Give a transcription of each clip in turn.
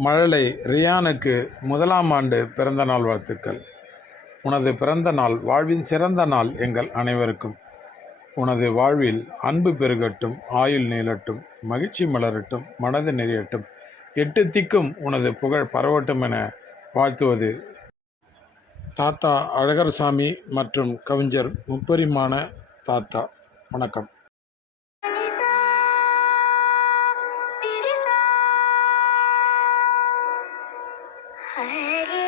மழலை ரியானுக்கு முதலாம் ஆண்டு பிறந்த நாள் வாழ்த்துக்கள். உனது பிறந்த நாள் வாழ்வின் சிறந்த நாள் எங்கள் அனைவருக்கும். உனது வாழ்வில் அன்பு பெருகட்டும் ஆயுள் நீளட்டும் மகிழ்ச்சி மலரட்டும் மனது நெறியட்டும். எட்டு திக்கும் உனது புகழ் பரவட்டும் என வாழ்த்துவது தாத்தா அழகர்சாமி மற்றும் கவிஞர் முப்பரிமாண தாத்தா. வணக்கம். அழகே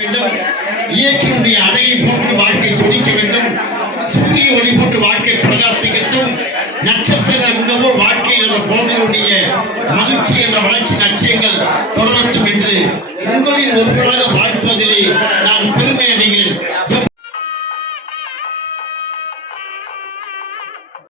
வேண்டும். இயற்கையினுடைய அழகை போன்று வாழ்க்கை துடிக்க வேண்டும். சூரிய ஒளி போன்று வாழ்க்கை பிரகாசிக்கட்டும். நட்சத்திரங்கள் உணவு வாழ்க்கையில் அந்த குழந்தைகளுடைய மகிழ்ச்சி என்ற வளர்ச்சி நட்சியங்கள் தொடரட்டும் என்று உங்களின் ஒருவராக வாழ்த்துவதிலே நான் பெருமை அடைகிறேன்.